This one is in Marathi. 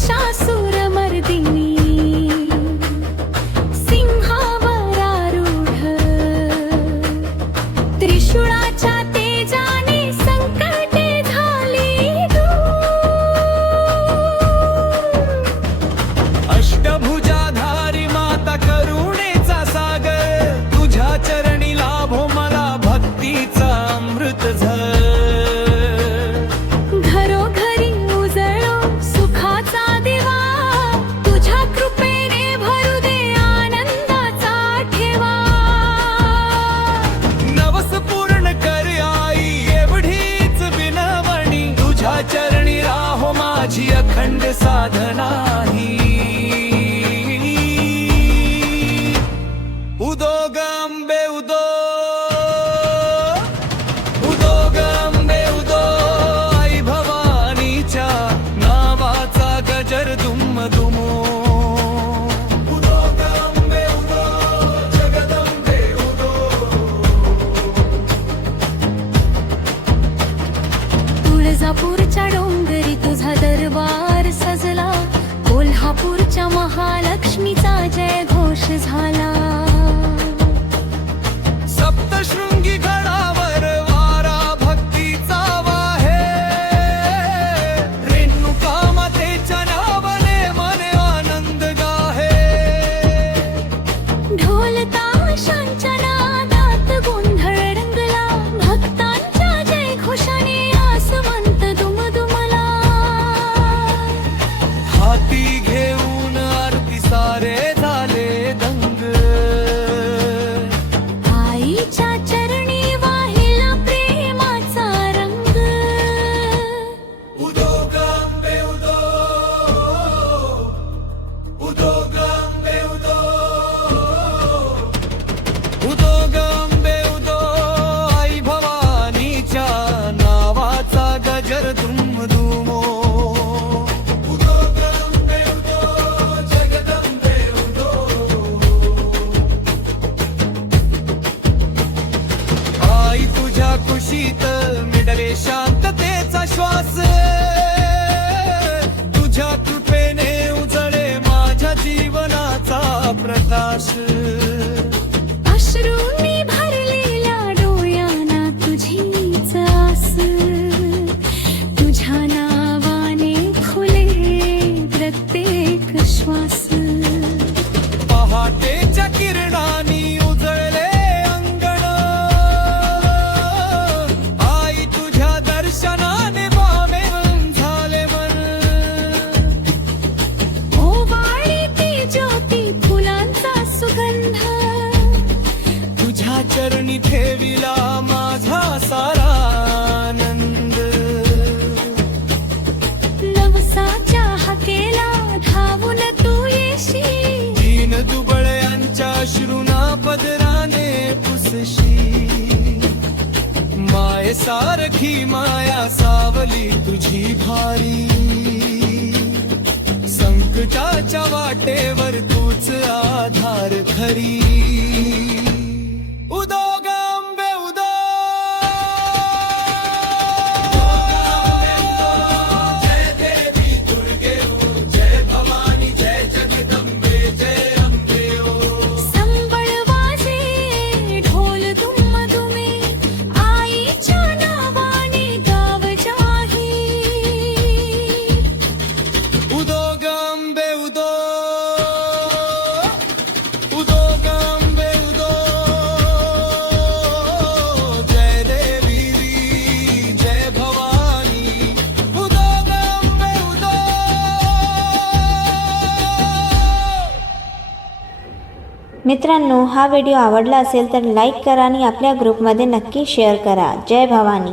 महिषासुरमर्दिनी सिंहावरारूढ त्रिशूळाच्या तेजाने संकटे झाली दूर। अष्टभुजाधारी माता करुणेचा सागर तुझ्या चरणी लाभो मला भक्तीचा अमृत झर। घरोघरी उजळो सुखाचा दिवा तुझ्या कृपेने भरू दे आनंदाचा ठेवा। नवस पूर्ण कर आई एवढीच विनवणी तुझ्या चरणी राहो माझी अखंड साधना ही। उदो ग अंबे उदो, उदो ग अंबे उदो, आई भवानीच्या नावाचा गजर दुम दुमो। उदो ग अंबे उदो, जगदंबे उदो। तुळजापूरच्या डोंगरी तुझा दरबार सजला, कोल्हापूरच्या महालक्ष्मीचा जय घोष झाला। सप्तशृंगी गडावर वारा भक्तीचा वाहे, रेणुका मातेच्या नावाने मने आनंद गाहे। ढोल ताशांच्या नादात गोंधळ रंगला, भक्तांच्या जय घोषाने आसमंत दुमदुमला। हाती घेऊन आरती सारे झाले दंग, आईच्या चरणी वाहिला प्रेमाचा रंग। उदो ग अंबे उदो, उदो ग अंबे उदो, उदो ग अंबे उदो, आई भवानीच्या नावाचा गजर दुम दुमो। उदो ग अंबे उदो, जगदंबे उदो। आई तुझ्या कुशीत मिडले शांततेचा श्वास, तुझ्या कृपेने उजळे माझ्या जीवनाचा प्रकाश। अश्रूंनी भरलेल्या डोळ्यांना तुझीच आस, तुझ्या नावाने खुले प्रत्येक श्वास। पहाटेच्या किरणांनी उजळले अंगण, आई तुझ्या दर्शनाने पामेन झाले मन। ओवाळी ती ज्योती फुलांचा सुगंध, तुझ्या चरणी ठेविला माझा सारा आनंद। नवसाच्या हाकेला धावून तू येशील, दीन दुबळ्यांच्या अश्रूंना पदराने पुसशी। माये सारखी माया सावली तुझी भारी, संकटाच्या वाटेवर तूच आधार खरी। उदो ग अंबे उदो, जय देवी दुर्गे ओ, जय भवानी जय जगदंबे जय अंबे ओ। संबळ वाजे ढोल दुमदुमे, आईच्या नावाने गाव जाहीर। उदो ग अंबे उदो, उदो ग अंबे उदो, जय देवी जय भवानी। उदो ग अंबे उदो। मित्रांनो, हा व्हिडिओ आवडला असेल तर लाईक करा आणि आपल्या ग्रुपमध्ये नक्की शेअर करा। जय भवानी।